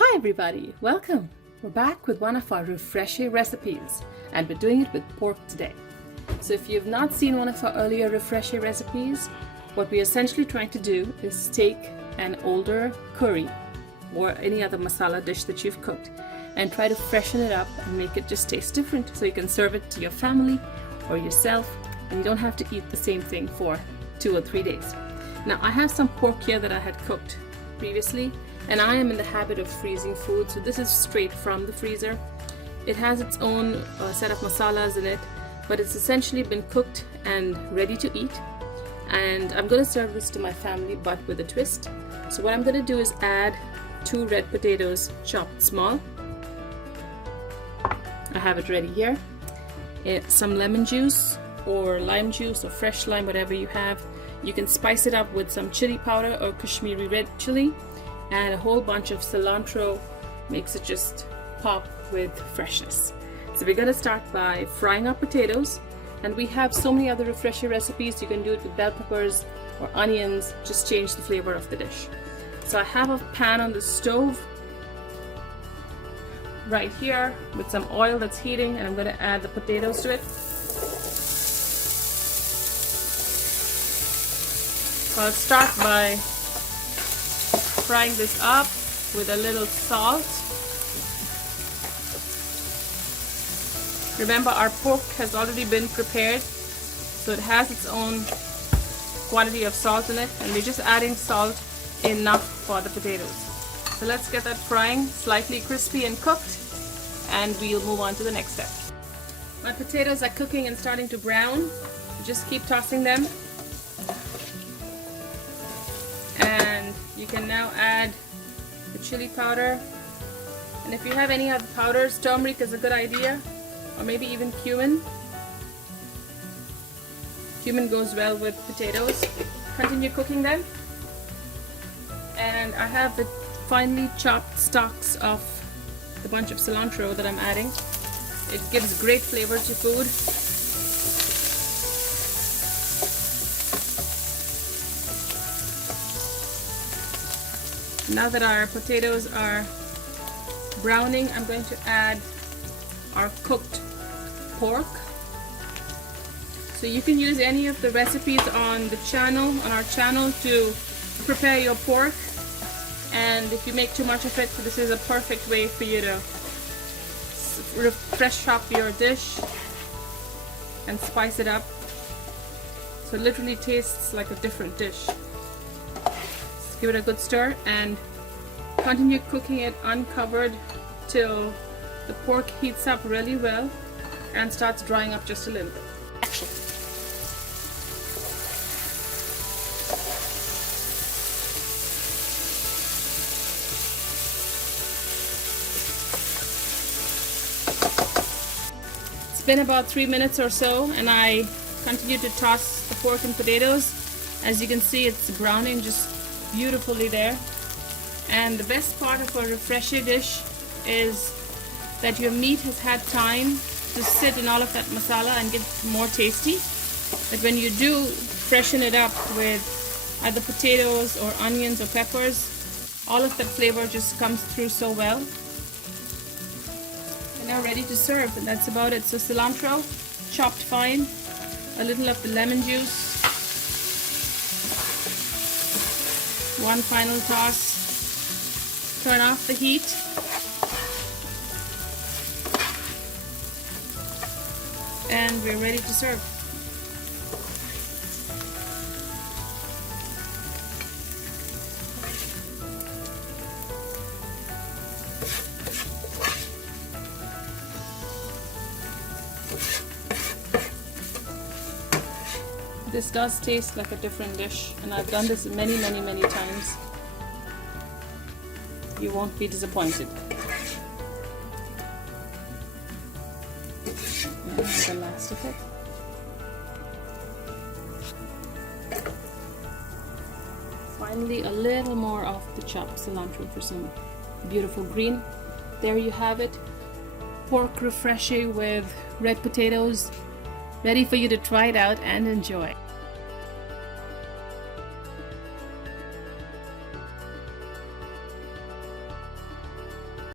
Hi everybody, welcome! We're back with one of our Refreshe recipes and we're doing it with pork today. So if you've not seen one of our earlier Refreshe recipes, what we're essentially trying to do is take an older curry or any other masala dish that you've cooked and try to freshen it up and make it just taste different so you can serve it to your family or yourself and you don't have to eat the same thing for 2 or 3 days. Now I have some pork here that I had cooked previously, and I am in the habit of freezing food, so this is straight from the freezer. It has its own set of masalas in it, but it's essentially been cooked and ready to eat. And I'm going to serve this to my family, but with a twist. So what I'm going to do is add 2 red potatoes chopped small. I have it ready here. Some lemon juice or lime juice or fresh lime, whatever you have. You can spice it up with some chili powder or Kashmiri red chili, and a whole bunch of cilantro makes it just pop with freshness. So we're going to start by frying our potatoes, and we have so many other Refreshe recipes. You can do it with bell peppers or onions, just change the flavor of the dish. So I have a pan on the stove right here with some oil that's heating, and I'm going to add the potatoes to it. I'll start by frying this up with a little salt. Remember, our pork has already been prepared, so it has its own quantity of salt in it, and we're just adding salt enough for the potatoes. So let's get that frying slightly crispy and cooked, and we'll move on to the next step. My potatoes are cooking and starting to brown. Just keep tossing them. And you can now add the chili powder, and if you have any other powders, turmeric is a good idea, or maybe even cumin. Cumin goes well with potatoes. Continue cooking them, and I have the finely chopped stalks of the bunch of cilantro that I'm adding. It gives great flavor to food. Now that our potatoes are browning, I'm going to add our cooked pork. So you can use any of the recipes on the channel, on our channel, to prepare your pork. And if you make too much of it, this is a perfect way for you to refresh up your dish and spice it up. So it literally tastes like a different dish. Give it a good stir and continue cooking it uncovered till the pork heats up really well and starts drying up just a little bit. It's been about 3 minutes or so, and I continue to toss the pork and potatoes. As you can see, it's browning just beautifully there. And the best part of a Refreshe dish is that your meat has had time to sit in all of that masala and get more tasty. But when you do freshen it up with either potatoes or onions or peppers, all of that flavor just comes through so well. We're now ready to serve, and that's about it. So cilantro chopped fine, a little of the lemon juice, one final toss, turn off the heat, and we're ready to serve. This does taste like a different dish, and I've done this many times. You won't be disappointed. And the last of it. Finally, a little more of the chopped cilantro for some beautiful green. There you have it. Pork Refreshe with red potatoes. Ready for you to try it out and enjoy.